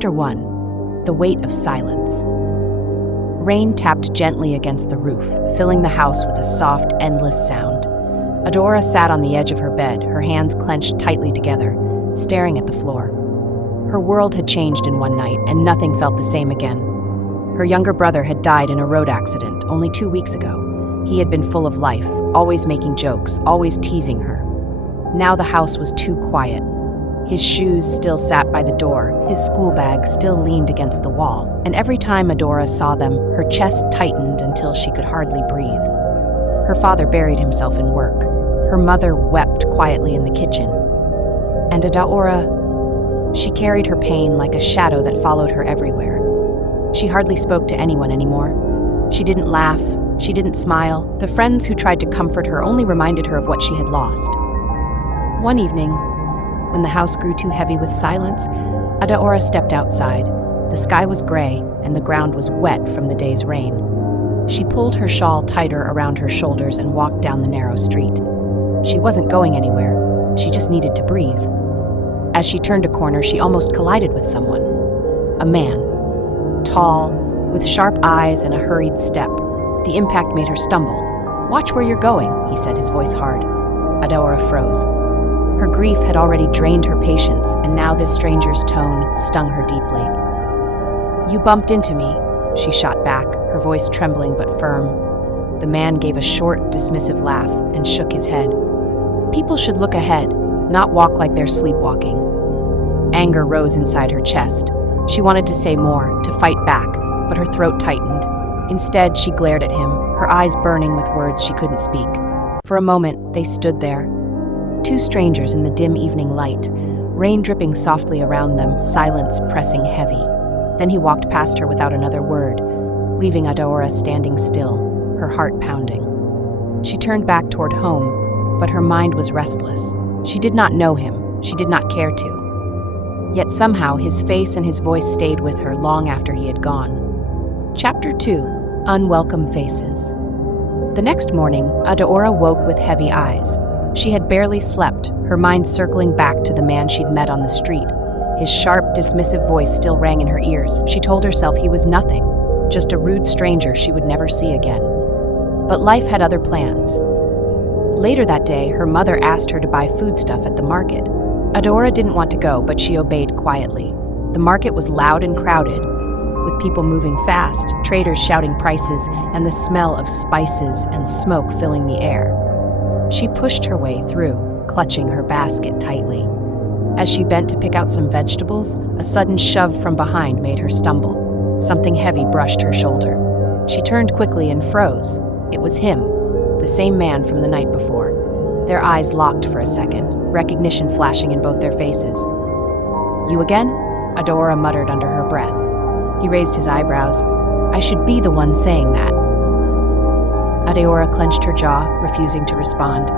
Chapter 1. The Weight of Silence. Rain tapped gently against the roof, filling the house with a soft, endless sound. Adora sat on the edge of her bed, her hands clenched tightly together, staring at the floor. Her world had changed in one night, and nothing felt the same again. Her younger brother had died in a road accident only 2 weeks ago. He had been full of life, always making jokes, always teasing her. Now the house was too quiet. His shoes still sat by the door, his school bag still leaned against the wall, and every time Adora saw them, her chest tightened until she could hardly breathe. Her father buried himself in work. Her mother wept quietly in the kitchen. And Adora, she carried her pain like a shadow that followed her everywhere. She hardly spoke to anyone anymore. She didn't laugh, she didn't smile. The friends who tried to comfort her only reminded her of what she had lost. One evening, when the house grew too heavy with silence, Adora stepped outside. The sky was gray, and the ground was wet from the day's rain. She pulled her shawl tighter around her shoulders and walked down the narrow street. She wasn't going anywhere. She just needed to breathe. As she turned a corner, she almost collided with someone. A man. Tall, with sharp eyes and a hurried step. The impact made her stumble. "Watch where you're going," he said, his voice hard. Adora froze. Her grief had already drained her patience, and now this stranger's tone stung her deeply. "You bumped into me," she shot back, her voice trembling but firm. The man gave a short, dismissive laugh and shook his head. "People should look ahead, not walk like they're sleepwalking." Anger rose inside her chest. She wanted to say more, to fight back, but her throat tightened. Instead, she glared at him, her eyes burning with words she couldn't speak. For a moment, they stood there. Two strangers in the dim evening light, rain dripping softly around them, silence pressing heavy. Then he walked past her without another word, leaving Adora standing still, her heart pounding. She turned back toward home, but her mind was restless. She did not know him, she did not care to. Yet somehow his face and his voice stayed with her long after he had gone. Chapter 2. Unwelcome Faces. The next morning, Adora woke with heavy eyes. She had barely slept, her mind circling back to the man she'd met on the street. His sharp, dismissive voice still rang in her ears. She told herself he was nothing, just a rude stranger she would never see again. But life had other plans. Later that day, her mother asked her to buy foodstuff at the market. Adora didn't want to go, but she obeyed quietly. The market was loud and crowded, with people moving fast, traders shouting prices, and the smell of spices and smoke filling the air. She pushed her way through, clutching her basket tightly. As she bent to pick out some vegetables, a sudden shove from behind made her stumble. Something heavy brushed her shoulder. She turned quickly and froze. It was him, the same man from the night before. Their eyes locked for a second, recognition flashing in both their faces. "You again?" Adora muttered under her breath. He raised his eyebrows. "I should be the one saying that." Adora clenched her jaw, refusing to respond.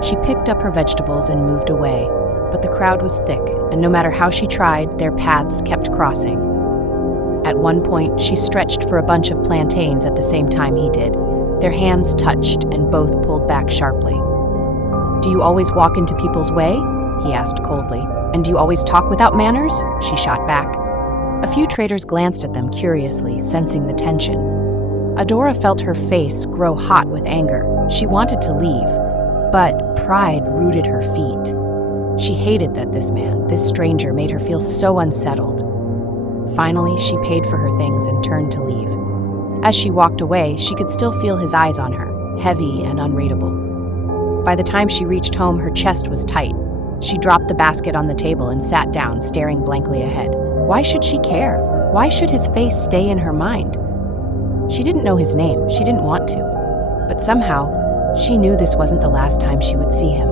She picked up her vegetables and moved away, but the crowd was thick, and no matter how she tried, their paths kept crossing. At one point, she stretched for a bunch of plantains at the same time he did. Their hands touched, and both pulled back sharply. "Do you always walk into people's way?" he asked coldly. "And do you always talk without manners?" she shot back. A few traders glanced at them curiously, sensing the tension. Adora felt her face grow hot with anger. She wanted to leave, but pride rooted her feet. She hated that this man, this stranger, made her feel so unsettled. Finally, she paid for her things and turned to leave. As she walked away, she could still feel his eyes on her, heavy and unreadable. By the time she reached home, her chest was tight. She dropped the basket on the table and sat down, staring blankly ahead. Why should she care? Why should his face stay in her mind? She didn't know his name, she didn't want to. But somehow, she knew this wasn't the last time she would see him.